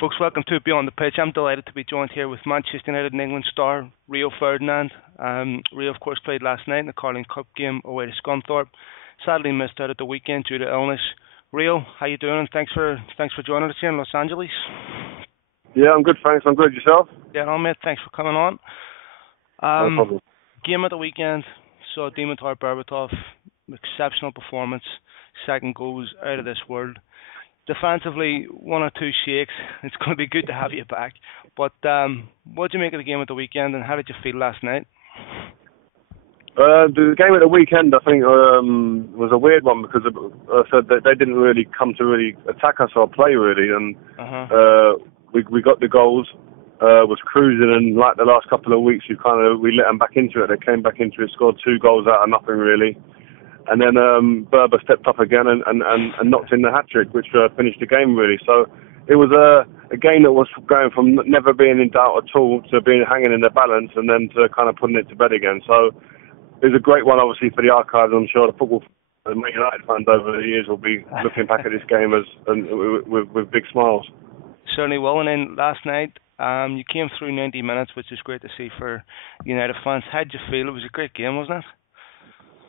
Folks, welcome to Beyond the Pitch. I'm delighted to be joined here with Manchester United and England star Rio Ferdinand. Rio, of course, played last night in the Carling Cup game away to Scunthorpe. Sadly missed out at the weekend due to illness. Rio, how you doing? Thanks for joining us here in Los Angeles. Yeah, I'm good, thanks. I'm good. Yourself? Yeah, mate. Thanks for coming on. No problem. Game of the weekend saw Dimitar Berbatov, exceptional performance, second goals out of this world. Defensively, one or two shakes. It's going to be good to have you back. But what did you make of the game of the weekend, and how did you feel last night? The game of the weekend, I think, was a weird one because I said that they didn't really come to really attack us or play really, and we got the goals. Was cruising, and like the last couple of weeks, we let them back into it. They came back into it, scored 2 goals out of nothing really. And then Berber stepped up again and knocked in the hat-trick, which finished the game, really. So it was a game that was going from never being in doubt at all to being hanging in the balance and then to kind of putting it to bed again. So it was a great one, obviously, for the archives. I'm sure the football and Man United fans over the years will be looking back at this game with big smiles. Certainly will. And then last night, you came through 90 minutes, which is great to see for United fans. How did you feel? It was a great game, wasn't it?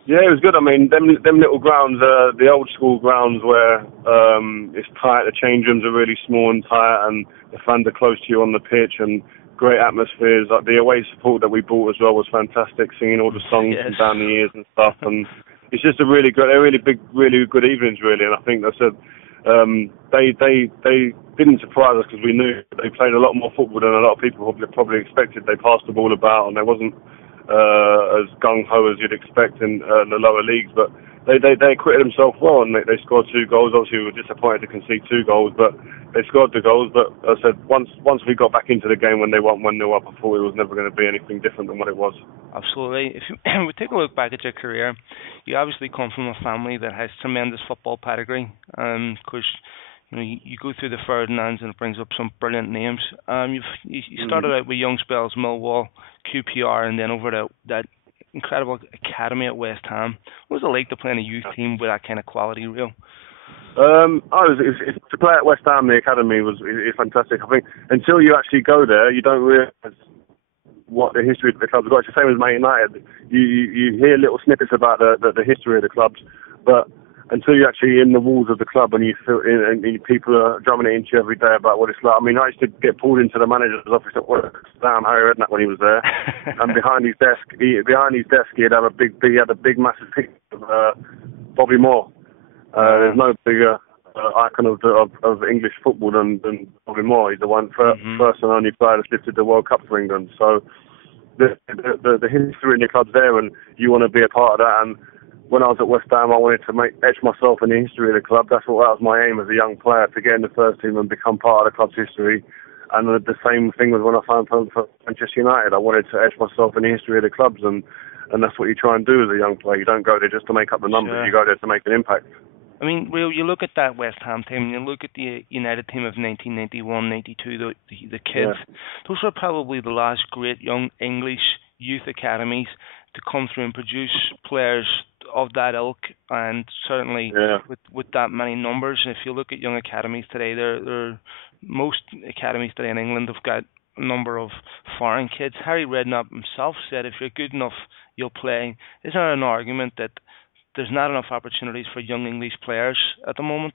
Yeah, it was good. I mean, them little grounds, the old school grounds where it's tight, the change rooms are really small and tight, and the fans are close to you on the pitch, and great atmospheres. Like the away support that we brought as well was fantastic, singing all the songs from down the years and stuff. And it's just a really good evenings, really. And I think they said they didn't surprise us because we knew they played a lot more football than a lot of people probably expected. They passed the ball about, and they wasn't as gung-ho as you'd expect in the lower leagues, but they acquitted themselves well, and they scored 2 goals. Obviously, we were disappointed to concede 2 goals, but they scored the goals. But as I said, once we got back into the game when they won 1-0 up, I thought it was never going to be anything different than what it was. Absolutely. If we take a look back at your career, you obviously come from a family that has tremendous football pedigree, because you go through the Ferdinands and it brings up some brilliant names. You started out with young spells, Millwall, QPR, and then over to that incredible academy at West Ham. What was it like to play in a youth team with that kind of quality, Rio? To play at West Ham, the academy is fantastic. I think until you actually go there, you don't realise what the history of the club's got. It's the same as Man United. You hear little snippets about the history of the clubs, but until you're actually in the walls of the club and you feel and people are drumming it into you every day about what it's like. I mean, I used to get pulled into the manager's office at work, down Harry Redknapp when he was there, and behind his desk he'd have a big massive picture of Bobby Moore. There's no bigger icon of English football than Bobby Moore. He's the first and only player that's lifted the World Cup for England. So the history in the club's there, and you want to be a part of that. And when I was at West Ham, I wanted to etch myself in the history of the club. That was my aim as a young player, to get in the first team and become part of the club's history. And the same thing was when I found for Manchester United. I wanted to etch myself in the history of the clubs, and that's what you try and do as a young player. You don't go there just to make up the numbers. Sure. You go there to make an impact. I mean, Rio, you look at that West Ham team, and you look at the United team of 1991-92, the kids. Yeah. Those were probably the last great young English youth academies to come through and produce players of that ilk, and certainly with that many numbers. If you look at young academies today, most academies today in England have got a number of foreign kids. Harry Redknapp himself said, if you're good enough, you'll play. Is there an argument that there's not enough opportunities for young English players at the moment?